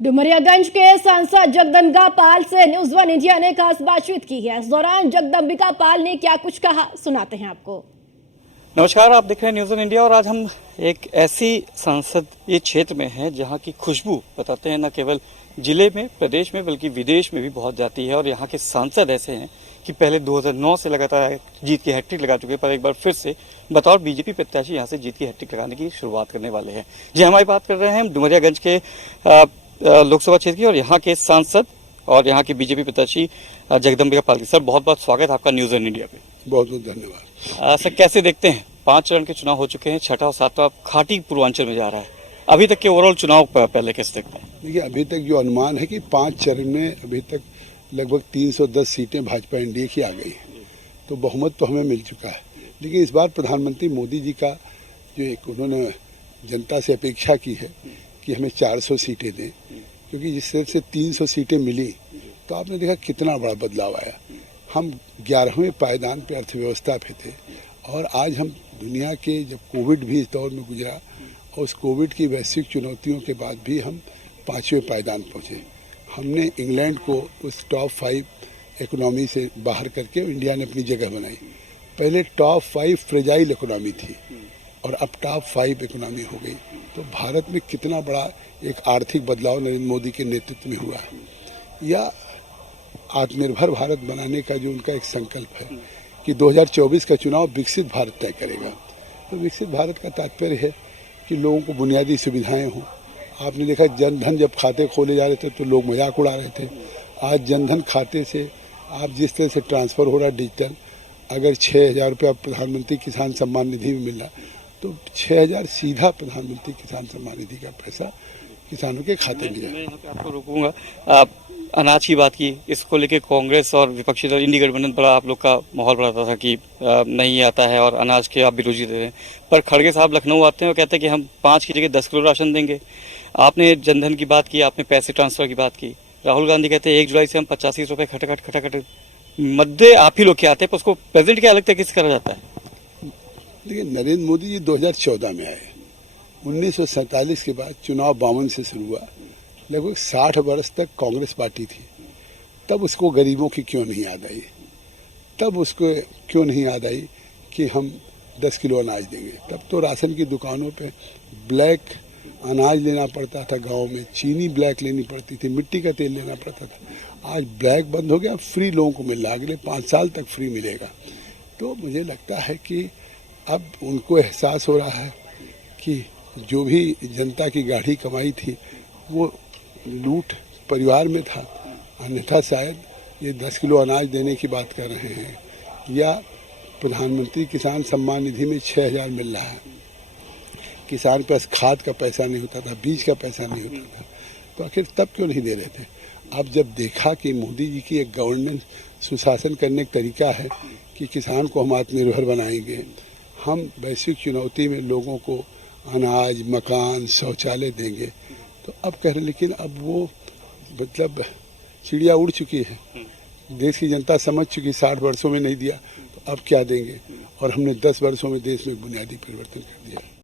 डुमरियागंज के सांसद जगदम्बिका पाल से न्यूज़ वन इंडिया ने खास बातचीत की है। इस दौरान जगदम्बिका पाल ने क्या कुछ कहा, सुनाते हैं आपको। नमस्कार, आप देख रहे हैं न्यूज़ वन इंडिया और आज हम एक ऐसी संसदीय क्षेत्र में हैं जहां की खुशबू बताते हैं न केवल जिले में, प्रदेश में, बल्कि विदेश में भी बहुत जाती है। और यहाँ के सांसद ऐसे हैं कि पहले 2009 से लगातार जीत की हैट्रिक लगा चुके हैं, पर एक बार फिर से बतौर बीजेपी प्रत्याशी यहाँ से जीत की हैट्रिक लगाने की शुरुआत करने वाले हैं। जी, हमारी बात कर रहे हैं हम डुमरियागंज के लोकसभा क्षेत्र की और यहाँ के सांसद और यहाँ के बीजेपी प्रत्याशी जगदम्बिका पाल। सर, बहुत बहुत स्वागत आपका न्यूज़ वन इंडिया पे। बहुत बहुत धन्यवाद। सर, कैसे देखते हैं 5 चरण के चुनाव हो चुके हैं, छठा और सातवां खाटी पूर्वांचल में जा रहा है, अभी तक के ओवरऑल चुनाव पहले कैसे देखते हैं? देखिए, अभी तक जो अनुमान है कि 5 चरण में अभी तक लगभग 310 सीटें भाजपा एनडीए की आ गई हैं, तो बहुमत तो हमें मिल चुका है। लेकिन इस बार प्रधानमंत्री मोदी जी का जो एक उन्होंने जनता से अपेक्षा की है कि हमें 400 सीटें दें, क्योंकि जिस तरह से 300 सीटें मिली तो आपने देखा कितना बड़ा बदलाव आया। हम 11वें पायदान पे अर्थव्यवस्था पे थे और आज हम दुनिया के, जब कोविड भी इस दौर में गुजरा और उस कोविड की वैश्विक चुनौतियों के बाद भी हम 5वें पायदान पहुँचे। हमने इंग्लैंड को उस टॉप 5 इकोनॉमी से बाहर करके इंडिया ने अपनी जगह बनाई। पहले टॉप 5 फ्रेजाइल इकोनॉमी थी और अब टॉप 5 इकोनॉमी हो गई। तो भारत में कितना बड़ा एक आर्थिक बदलाव नरेंद्र मोदी के नेतृत्व में हुआ है, या आत्मनिर्भर भारत बनाने का जो उनका एक संकल्प है कि 2024 का चुनाव विकसित भारत तय करेगा। तो विकसित भारत का तात्पर्य है कि लोगों को बुनियादी सुविधाएं हों। आपने देखा जनधन जब खाते खोले जा रहे थे तो लोग मजाक उड़ा रहे थे। आज जनधन खाते से आप जिस तरह से ट्रांसफ़र हो रहा है डिजिटल, अगर 6,000 रुपया प्रधानमंत्री किसान सम्मान निधि में मिल रहा तो 6,000 सीधा प्रधानमंत्री किसान सम्मान निधि का पैसा किसानों के खाते में जाए। मैं यहाँ पे आपको रोकूंगा। आप अनाज की बात की, इसको लेके कांग्रेस और विपक्षी दल इंडी गठबंधन बड़ा आप लोग का माहौल बढ़ाता था कि नहीं आता है और अनाज के आप विरोधी दे रहे हैं, पर खड़गे साहब लखनऊ आते हैं और कहते हैं कि हम 5 की जगह 10 किलो राशन देंगे। आपने जनधन की बात की, आपने पैसे ट्रांसफ़र की बात की। राहुल गांधी कहते हैं 1 जुलाई से हम 85 रुपये खटाखट मध्य आप ही लोग के आते हैं, पर उसको प्रेजेंट क्या अलग तरीके से करा जाता है? देखिए, नरेंद्र मोदी जी 2014 में आए। 1947 के बाद चुनाव 52 से शुरू हुआ। लगभग 60 वर्ष तक कांग्रेस पार्टी थी। तब उसको गरीबों की क्यों नहीं याद आई? तब उसको क्यों नहीं याद आई कि हम 10 किलो अनाज देंगे? तब तो राशन की दुकानों पे ब्लैक अनाज लेना पड़ता था, गांव में चीनी ब्लैक लेनी पड़ती थी, मिट्टी का तेल लेना पड़ता था। आज ब्लैक बंद हो गया, फ्री लोगों को मिल रहा है, अगले 5 साल तक फ्री मिलेगा। तो मुझे लगता है कि अब उनको एहसास हो रहा है कि जो भी जनता की गाढ़ी कमाई थी वो लूट परिवार में था। अन्यथा शायद ये 10 किलो अनाज देने की बात कर रहे हैं, या प्रधानमंत्री किसान सम्मान निधि में 6,000 मिल रहा है। किसान के पास खाद का पैसा नहीं होता था, बीज का पैसा नहीं होता था, तो आखिर तब क्यों नहीं दे रहे थे? अब जब देखा कि मोदी जी की एक गवर्नेंस, सुशासन करने का तरीका है कि किसान को हम आत्मनिर्भर बनाएंगे, हम वैश्विक चुनौती में लोगों को अनाज, मकान, शौचालय देंगे, तो अब कह रहे, लेकिन अब वो मतलब चिड़िया उड़ चुकी है। देश की जनता समझ चुकी, 60 वर्षों में नहीं दिया तो अब क्या देंगे, और हमने 10 वर्षों में देश में बुनियादी परिवर्तन कर दिया।